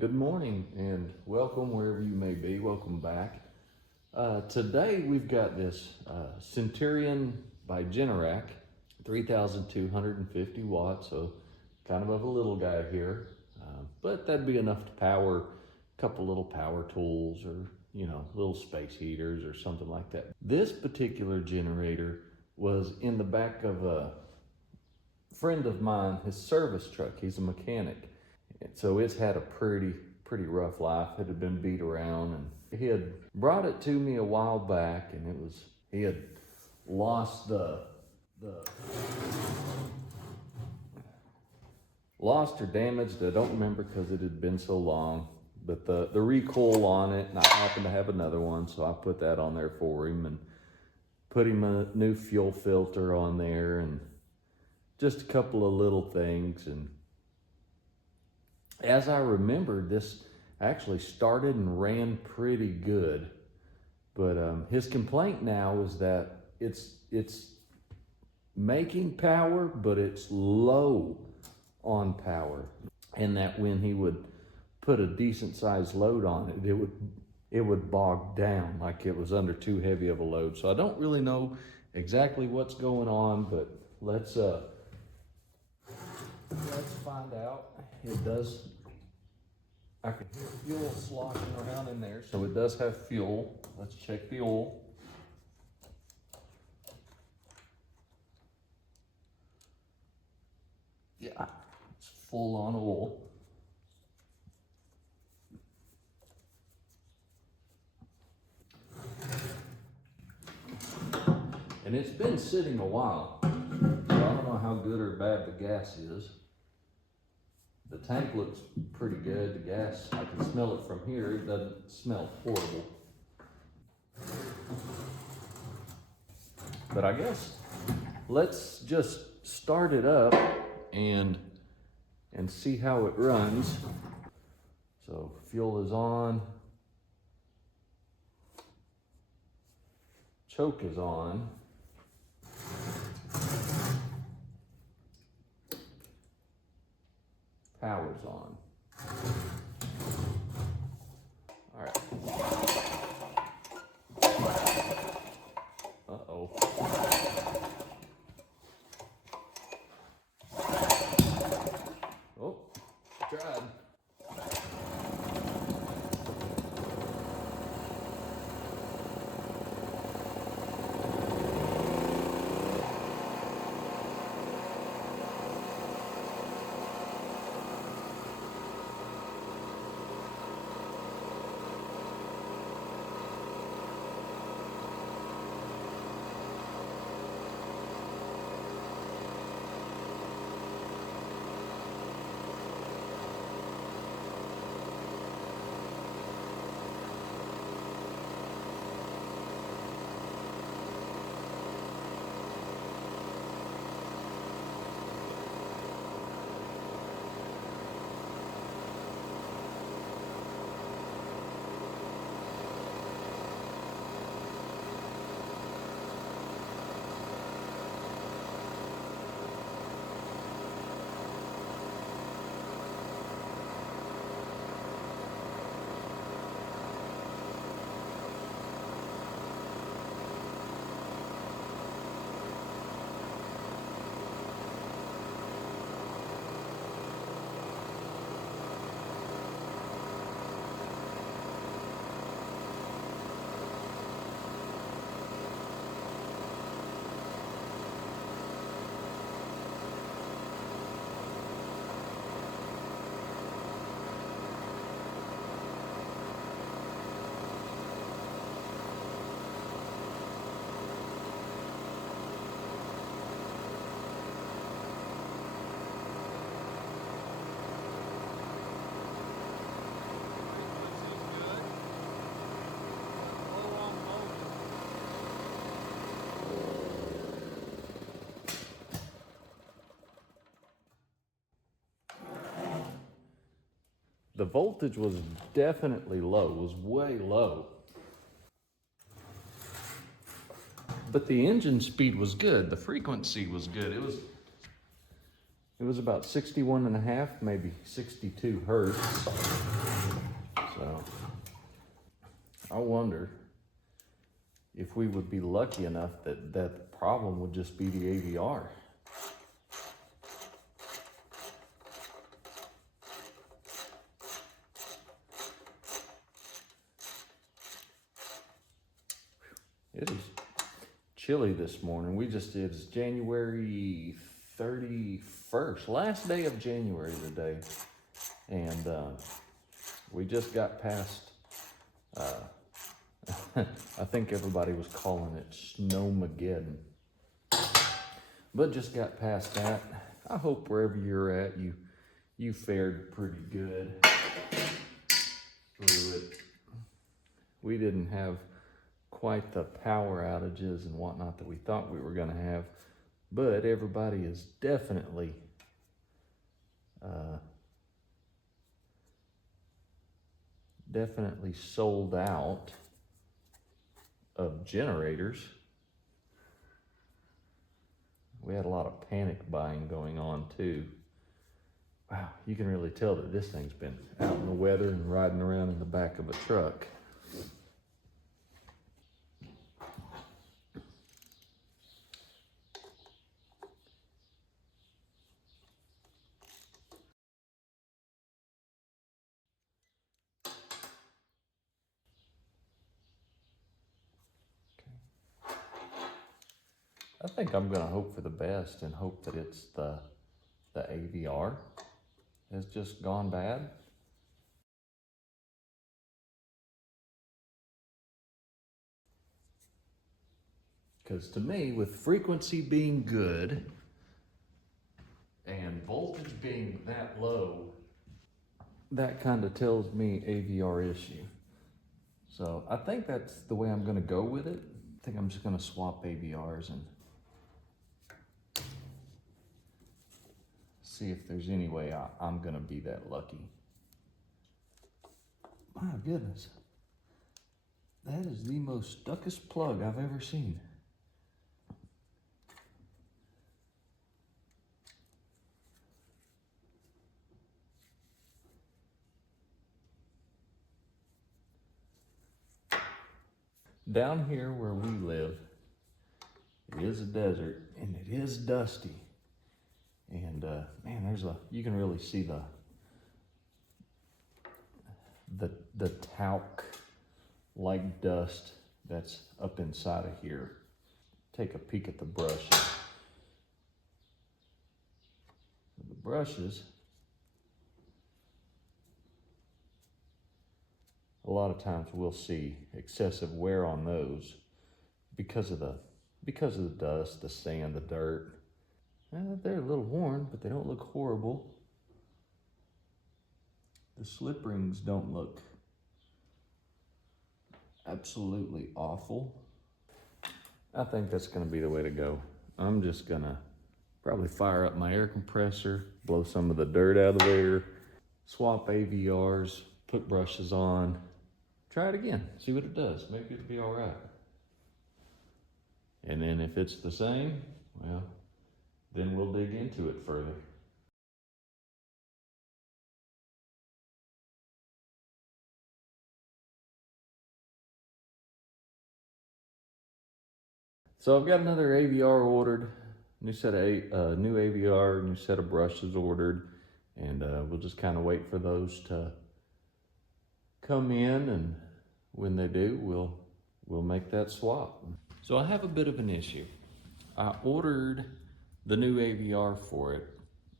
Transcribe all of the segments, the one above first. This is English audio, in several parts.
Good morning and welcome wherever you may be. Welcome back. Today we've got this Centurion by Generac, 3,250 watts, so kind of a little guy here, but that'd be enough to power a couple little power tools or, little space heaters or something like that. This particular generator was in the back of a friend of mine, his service truck. He's a mechanic. So it's had a pretty rough life. It had been beat around, and he had brought it to me a while back, and he had lost lost or damaged, I don't remember because it had been so long, but the recoil on it, and I happened to have another one, so I put that on there for him and put him a new fuel filter on there and just a couple of little things. And as I remember, this actually started and ran pretty good, but his complaint now is that it's making power, but it's low on power, and that when he would put a decent sized load on it, it would bog down like it was under too heavy of a load. So I don't really know exactly what's going on, but let's find out. It does, I can hear fuel sloshing around in there, so it does have fuel. Let's check the oil. Yeah, it's full on oil. And it's been sitting a while, so I don't know how good or bad the gas is. The tank looks pretty good. The gas, I can smell it from here. It doesn't smell horrible. But I guess let's just start it up and see how it runs. So fuel is on. Choke is on. Power's on. All right. Uh-oh. Oh, tried. The voltage was definitely low, was way low. But the engine speed was good. The frequency was good. It was about 61 and a half, maybe 62 hertz. I wonder if we would be lucky enough that the problem would just be the AVR. It is chilly this morning. It's January 31st, last day of January today. And we just got past, I think everybody was calling it Snowmageddon. But just got past that. I hope wherever you're at, you fared pretty good through it. We didn't have quite the power outages and whatnot that we thought we were going to have, but everybody is definitely sold out of generators. We had a lot of panic buying going on too. Wow, you can really tell that this thing's been out in the weather and riding around in the back of a truck. I think I'm going to hope for the best and hope that it's the AVR has just gone bad. Because to me, with frequency being good and voltage being that low, that kind of tells me AVR issue. So I think that's the way I'm going to go with it. I think I'm just going to swap AVRs and see if there's any way I'm going to be that lucky. My goodness. That is the most stuckest plug I've ever seen. Down here where we live, it is a desert and it is dusty. And man, you can really see the talc like dust that's up inside of here. Take a peek at the brushes. The brushes, a lot of times we'll see excessive wear on those because of the dust, the sand, the dirt. They're a little worn, but they don't look horrible. The slip rings don't look absolutely awful. I think that's going to be the way to go. I'm just going to probably fire up my air compressor, blow some of the dirt out of there, swap AVRs, put brushes on, try it again, see what it does. Maybe it'll be all right. And then if it's the same, well, then we'll dig into it further. So I've got another AVR ordered, new AVR, new set of brushes ordered, and we'll just kind of wait for those to come in, and when they do, we'll make that swap. So I have a bit of an issue. I ordered the new AVR for it,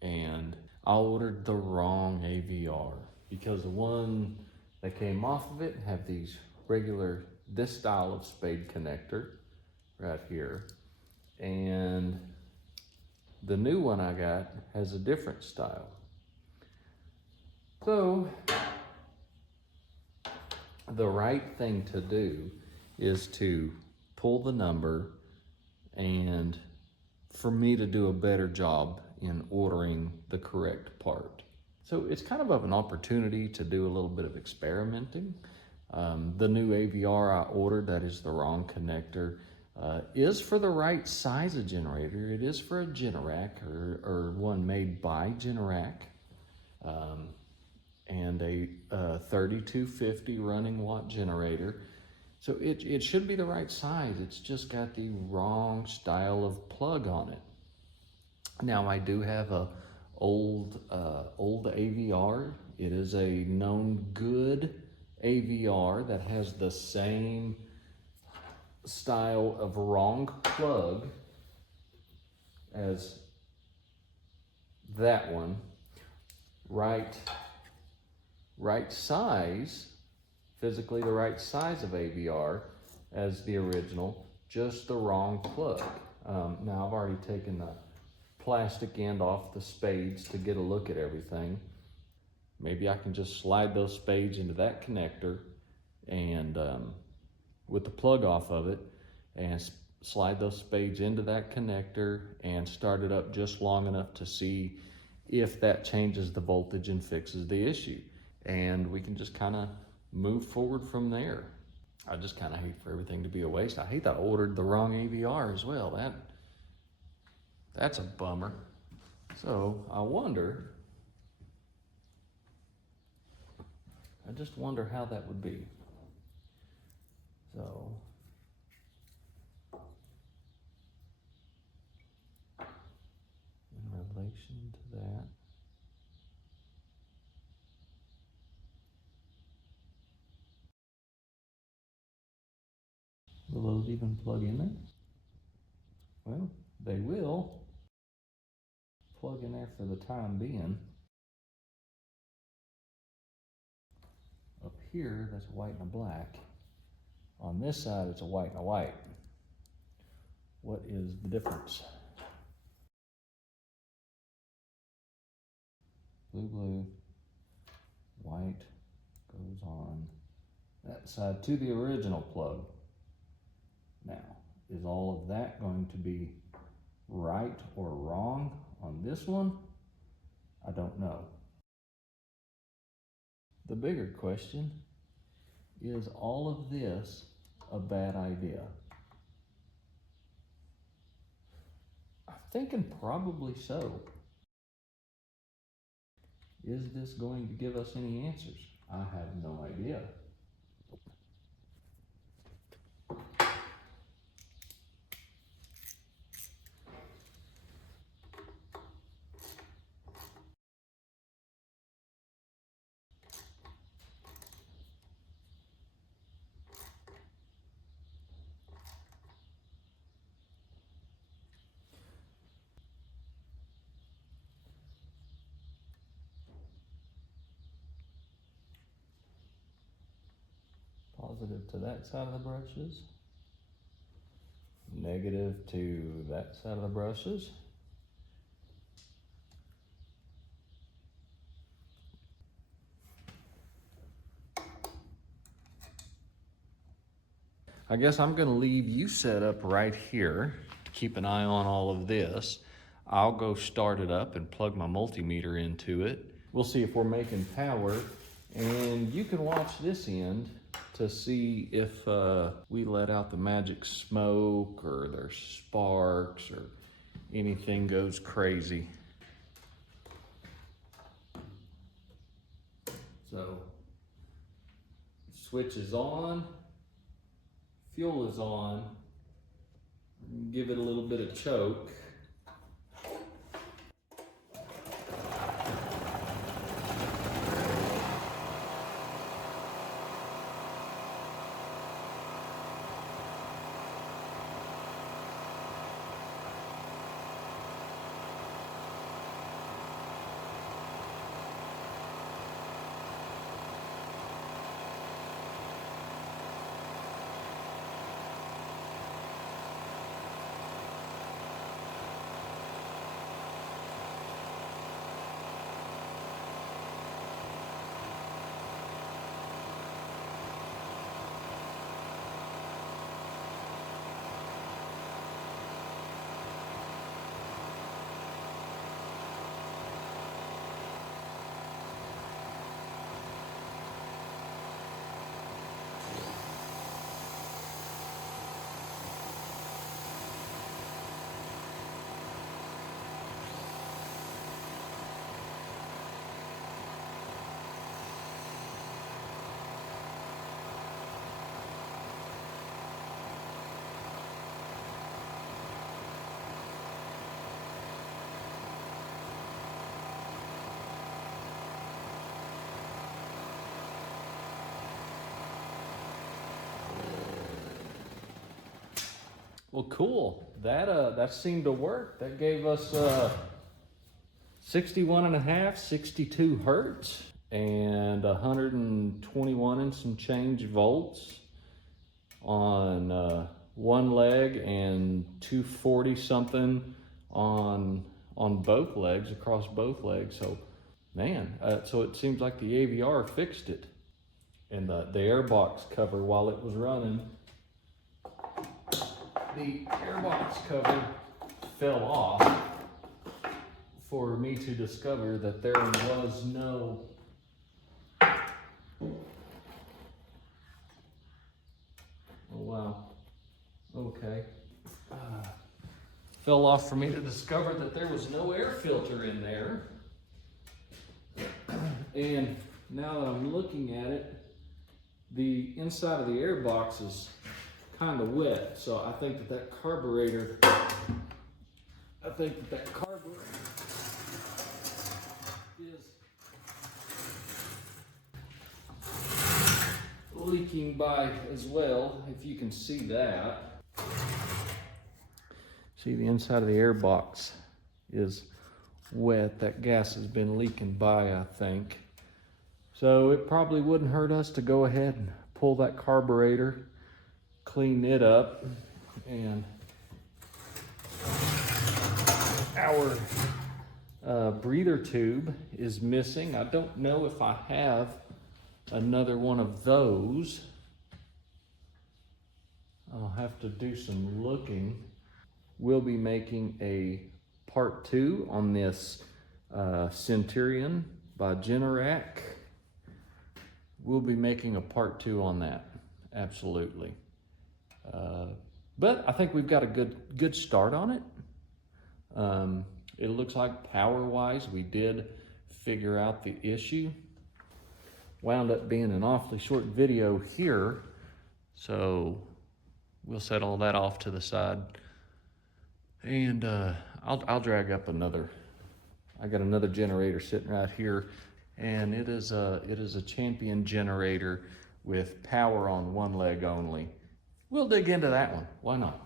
and I ordered the wrong AVR because the one that came off of it had this style of spade connector right here, and the new one I got has a different style. So the right thing to do is to pull the number and for me to do a better job in ordering the correct part. So it's kind of an opportunity to do a little bit of experimenting. The new AVR I ordered that is the wrong connector is for the right size of generator. It is for a Generac or one made by Generac. and a 3250 running watt generator. So it should be the right size. It's just got the wrong style of plug on it. Now I do have a old AVR. It is a known good AVR that has the same style of wrong plug as that one. Right size, physically the right size of AVR as the original, just the wrong plug. Now I've already taken the plastic end off the spades to get a look at everything. Maybe I can just slide those spades into that connector and with the plug off of it, and slide those spades into that connector and start it up just long enough to see if that changes the voltage and fixes the issue. And we can just kind of move forward from there. I just kind of hate for everything to be a waste. I hate that I ordered the wrong AVR as well. That's a bummer. So I just wonder how that would be. So in relation to that, will those even plug in there? Well, they will plug in there for the time being. Up here, that's a white and a black. On this side, it's a white and a white. What is the difference? Blue, white goes on that side to the original plug. Now, is all of that going to be right or wrong on this one? I don't know. The bigger question is all of this a bad idea? I'm thinking probably so. Is this going to give us any answers? I have no idea. Positive to that side of the brushes, negative to that side of the brushes. I guess I'm gonna leave you set up right here. Keep an eye on all of this. I'll go start it up and plug my multimeter into it. We'll see if we're making power, and you can watch this end to see if we let out the magic smoke or there's sparks or anything goes crazy. So, switch is on, fuel is on, give it a little bit of choke. Well, cool. That seemed to work. That gave us 61.5, 62 hertz, and 121 and some change volts on one leg, and 240 something on both legs, across both legs. So, man, so it seems like the AVR fixed it. And the airbox cover, while it was running, the airbox cover fell off for me to discover that there was no oh wow, okay. Fell off for me to discover that there was no air filter in there. And now that I'm looking at it, the inside of the air box is kind of wet, so I think that carburetor, is leaking by as well, if you can see that. See, the inside of the air box is wet. That gas has been leaking by, I think. So it probably wouldn't hurt us to go ahead and pull that carburetor, clean it up, and our breather tube is missing. I don't know if I have another one of those. I'll have to do some looking. We'll be making a part 2 on this Centurion by Generac. We'll be making a part 2 on that, absolutely. But I think we've got a good start on it. It looks like power-wise, we did figure out the issue. Wound up being an awfully short video here, so we'll set all that off to the side. And I'll drag up another. I got another generator sitting right here, and it is a Champion generator with power on one leg only. We'll dig into that one. Why not?